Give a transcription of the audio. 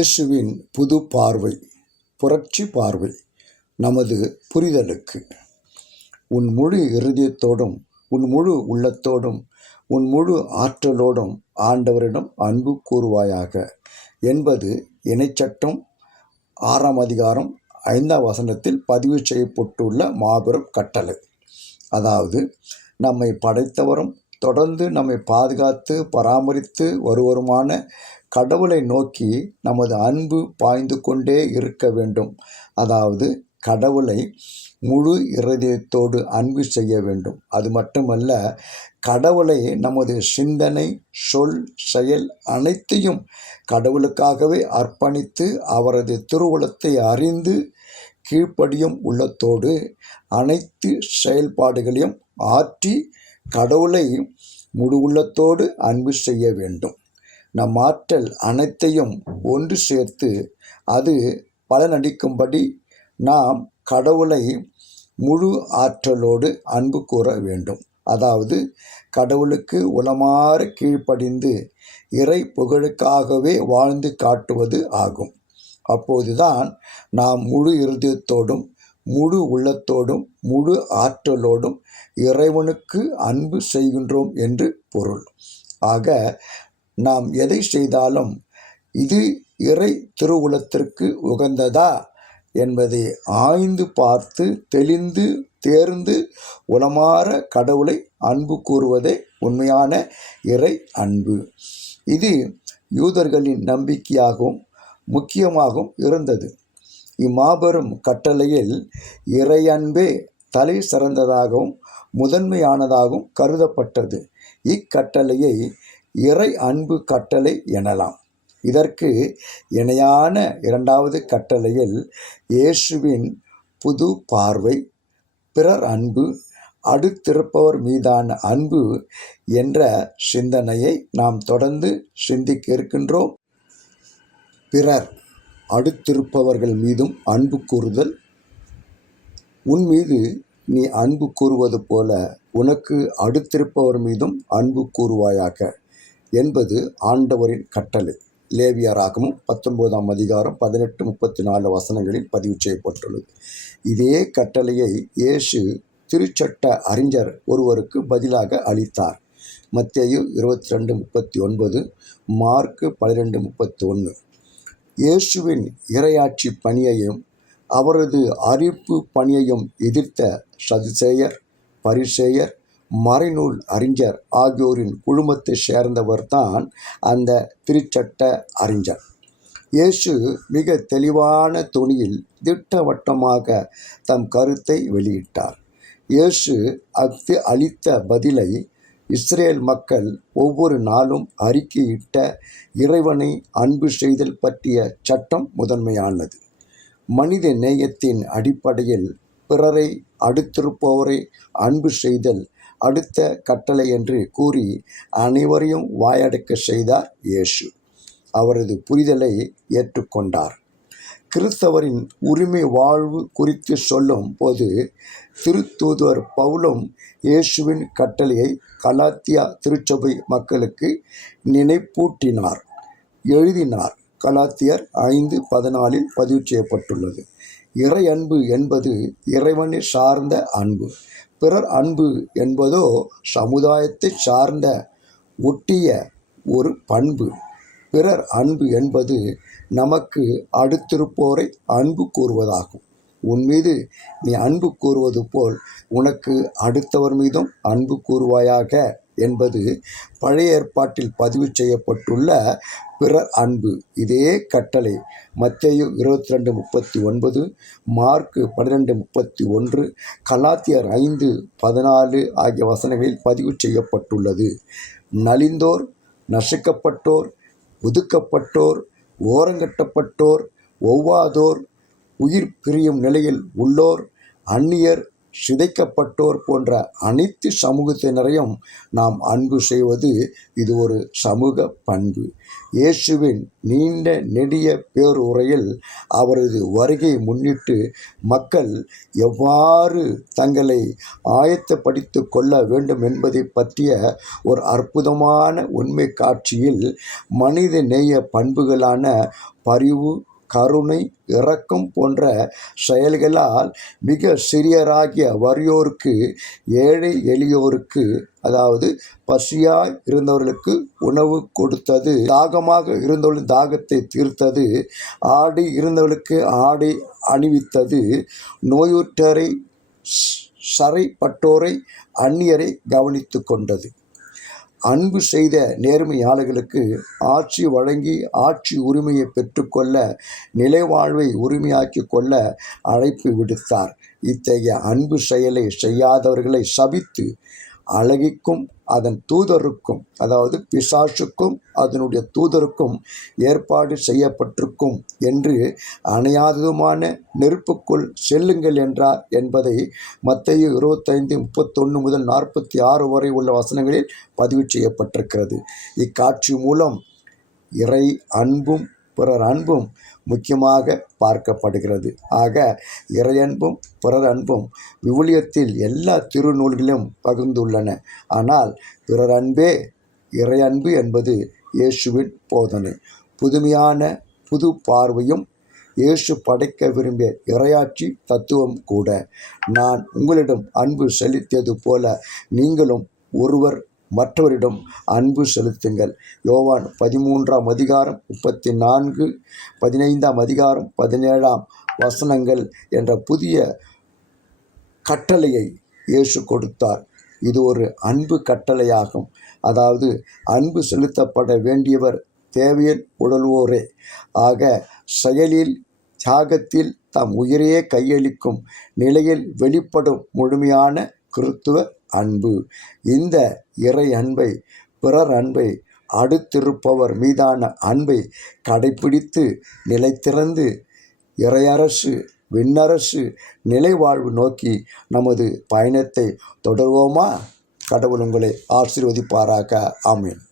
இயேசுவின் புது பார்வை, புரட்சி பார்வை நமது புரிதலுக்கு. உன் முழு இருதயத்தோடும், உன் முழு உள்ளத்தோடும், உன் முழு ஆற்றலோடும் ஆண்டவரிடம் அன்பு கூறுவாயாக என்பது இணைச்சட்டம் 6ஆம் அதிகாரம் 5ஆம் வசனத்தில் பதிவு செய்யப்பட்டுள்ள மாபெரும் கட்டளை. அதாவது, நம்மை படைத்தவரும் தொடர்ந்து நம்மை பாதுகாத்து பராமரித்து வருவருமான கடவுளை நோக்கி நமது அன்பு பாய்ந்து கொண்டே இருக்க வேண்டும். அதாவது, கடவுளை முழு இருதயத்தோடு அன்பு செய்ய வேண்டும். அது மட்டுமல்ல, கடவுளை நமது சிந்தனை, சொல், செயல் அனைத்தையும் கடவுளுக்காகவே அர்ப்பணித்து அவரது திருவுளத்தை அறிந்து கீழ்ப்படியும் உள்ளத்தோடு அனைத்து செயல்பாடுகளையும் ஆற்றி கடவுளை முழு உள்ளத்தோடு அன்பு செய்ய வேண்டும். நம் ஆற்றல் அனைத்தையும் ஒன்று சேர்த்து அது பலனளிக்கும்படி நாம் கடவுளை முழு ஆற்றலோடு அன்பு கூற வேண்டும். அதாவது, கடவுளுக்கு உளமாற கீழ்ப்படிந்து இறை புகழுக்காகவே வாழ்ந்து காட்டுவது ஆகும். அப்போதுதான் நாம் முழு இருதயத்தோடும் முழு உள்ளத்தோடும் முழு ஆற்றலோடும் இறைவனுக்கு அன்பு செய்கின்றோம் என்று பொருள். ஆக, நாம் எதை செய்தாலும் இது இறை திருவுளத்திற்கு உகந்ததா என்பதை ஆய்ந்து பார்த்து தெளிந்து தேர்ந்து உளமாற கடவுளை அன்பு கூறுவதே உண்மையான இறை அன்பு. இது யூதர்களின் நம்பிக்கையாகவும் முக்கியமாகவும் இருந்தது. இம்மாபெரும் கட்டளையில் இறை அன்பே தலை சிறந்ததாகவும் முதன்மையானதாகவும் கருதப்பட்டது. இக்கட்டளையை இறை அன்பு கட்டளை எனலாம். இதற்கு இணையான 2வது கட்டளையில் இயேசுவின் புது பார்வை, பிறர் அன்பு, அடுத்திருப்பவர் மீதான அன்பு என்ற சிந்தனையை நாம் தொடர்ந்து சிந்திக்க இருக்கின்றோம். பிறர் அடுத்திருப்பவர்கள் மீதும் அன்பு கூறுதல். உன் மீது நீ அன்பு கூறுவது போல உனக்கு அடுத்திருப்பவர் மீதும் அன்பு கூறுவாயாக என்பது ஆண்டவரின் கட்டளை. லேவியராகமம் 19ஆம் அதிகாரம் 18-34 வசனங்களில் பதிவு செய்யப்பட்டுள்ளது. இதே கட்டளையை இயேசு திருச்சட்ட அறிஞர் ஒருவருக்கு பதிலாக அளித்தார். மத்தேயு 22:39, மார்க்கு 12:31. இயேசுவின் இறையாட்சி பணியையும் அவரது அறிவிப்பு பணியையும் எதிர்த்த சதுசேயர், பரிசேயர், மறைநூல் அறிஞர் ஆகியோரின் குழுமத்தை சேர்ந்தவர்தான் அந்த திருச்சட்ட அறிஞர். இயேசு மிக தெளிவான தொனியில் திட்டவட்டமாக தம் கருத்தை வெளியிட்டார். இயேசு அளித்த பதிலை இஸ்ரேல் மக்கள் ஒவ்வொரு நாளும் அறிக்கையிட்ட இறைவனை அன்பு செய்தல் பற்றிய சட்டம் முதன்மையானது. மனித நேயத்தின் அடிப்படையில் பிறரை அடுத்திருப்பவரை அன்பு செய்தல் அடுத்த கட்டளை என்று கூறி அனைவரையும் வாயடக்க செய்தார் இயேசு. அவரது புரிதலை ஏற்றுக்கொண்டார். கிறிஸ்தவரின் உரிமை வாழ்வு குறித்து சொல்லும் போது திருத்தூதர் பவுலும் இயேசுவின் கட்டளையை கலாத்தியா திருச்சபை மக்களுக்கு நினைப்பூட்டினார், எழுதினார். கலாத்தியர் 5:14 பதிவு செய்யப்பட்டுள்ளது. இறை அன்பு என்பது இறைவனை சார்ந்த அன்பு. பிறர் அன்பு என்பதோ சமுதாயத்தை சார்ந்த ஒட்டிய ஒரு பண்பு. பிறர் அன்பு என்பது நமக்கு அடுத்திருப்போரை அன்பு கூறுவதாகும். உன் மீது நீ அன்பு கூறுவது போல் உனக்கு அடுத்தவர் மீதும் அன்பு கூறுவாயாக என்பது பழைய ஏற்பாட்டில் பதிவு செய்யப்பட்டுள்ள பிறர் அன்பு. இதே கட்டளை மத்தேயு 22:39, மார்க்கு 12:31, கலாத்தியர் 5:14 ஆகிய வசனங்களில் பதிவு செய்யப்பட்டுள்ளது. நலிந்தோர், நசுக்கப்பட்டோர், ஒதுக்கப்பட்டோர், ஓரங்கட்டப்பட்டோர், ஒவ்வாதோர், உயிர் பிரியும் நிலையில் உள்ளோர், அந்நியர், சிதைக்கப்பட்டோர் போன்ற அனைத்து சமூகத்தினரையும் நாம் அன்பு செய்வது இது ஒரு சமூக பண்பு. இயேசுவின் நீண்ட நெடிய பேருரையில் அவரது வருகையை முன்னிட்டு மக்கள் எவ்வாறு தங்களை ஆயத்தப்படுத்தி கொள்ள வேண்டும் என்பதை பற்றிய ஒரு அற்புதமான உண்மை காட்சியில் மனித நேய பண்புகளான பரிவு, கருணை, இரக்கம் போன்ற செயல்களால் மிக சிறியராகிய வறியோருக்கு, ஏழை எளியோருக்கு, அதாவது பசியாய் இருந்தவர்களுக்கு உணவு கொடுத்தது, தாகமாக இருந்தவர்களின் தாகத்தை தீர்த்தது, ஆடை இருந்தவர்களுக்கு ஆடை அணிவித்தது, நோயுற்றரை, சரைப்பட்டோரை, அந்நியரை கவனித்து கொண்டது. அன்பு செய்த நேர்மையாளர்களுக்கு ஆட்சி வழங்கி ஆட்சி உரிமையை பெற்றுக்கொள்ள, நிலைவாழ்வை உரிமையாக்கி கொள்ள அழைப்பு விடுத்தார். இத்தகைய அன்பு செயலை செய்யாதவர்களை சபித்து அழகிக்கும் அதன் தூதருக்கும், அதாவது பிசாசுக்கும் அதனுடைய தூதருக்கும் ஏற்பாடு செய்யப்பட்டிருக்கும் என்று அணையாததுமான நெருப்புக்குள் செல்லுங்கள் என்றார் என்பதை மத்தேயு 25:31 முதல் 46 வரை உள்ள வசனங்களில் பதிவு செய்யப்பட்டிருக்கிறது. இக்காட்சி மூலம் இறை அன்பும் பிறர் அன்பும் முக்கியமாக பார்க்கப்படுகிறது. ஆக இறையன்பும் பிறர் அன்பும் விவிலியத்தில் எல்லா திருநூல்களிலும் பகிர்ந்துள்ளன. ஆனால் பிறர் அன்பே இறையன்பு என்பது இயேசுவின் போதனை. புதுமையான புது பார்வையும் இயேசு படைக்க விரும்பிய இறையாட்சி தத்துவம் கூட. நான் உங்களிடம் அன்பு செலுத்தியது போல நீங்களும் ஒருவர் மற்றவரிடம் அன்பு செலுத்துங்கள். யோவான் 13ஆம் அதிகாரம் 34, 15ஆம் அதிகாரம் 17ஆம் வசனங்கள் என்ற புதிய கட்டளையை இயேசு கொடுத்தார். இது ஒரு அன்பு கட்டளையாகும். அதாவது அன்பு செலுத்தப்பட வேண்டியவர் தேவையில் உழல்வோரே. ஆக செயலில், தியாகத்தில் தம் உயிரையே கையளிக்கும் நிலையில் வெளிப்படும் முழுமையான கிறித்துவ அன்பு. இந்த இறை அன்பை, பிறர் அன்பை, அடுத்திருப்பவர் மீதான அன்பை கடைப்பிடித்து நிலைத்திறந்து இறையரசு, விண்ணரசு, நிலைவாழ்வு நோக்கி நமது பயணத்தை தொடர்வோமா? கடவுள் உங்களை ஆசீர்வதிப்பாராக. ஆமீன்.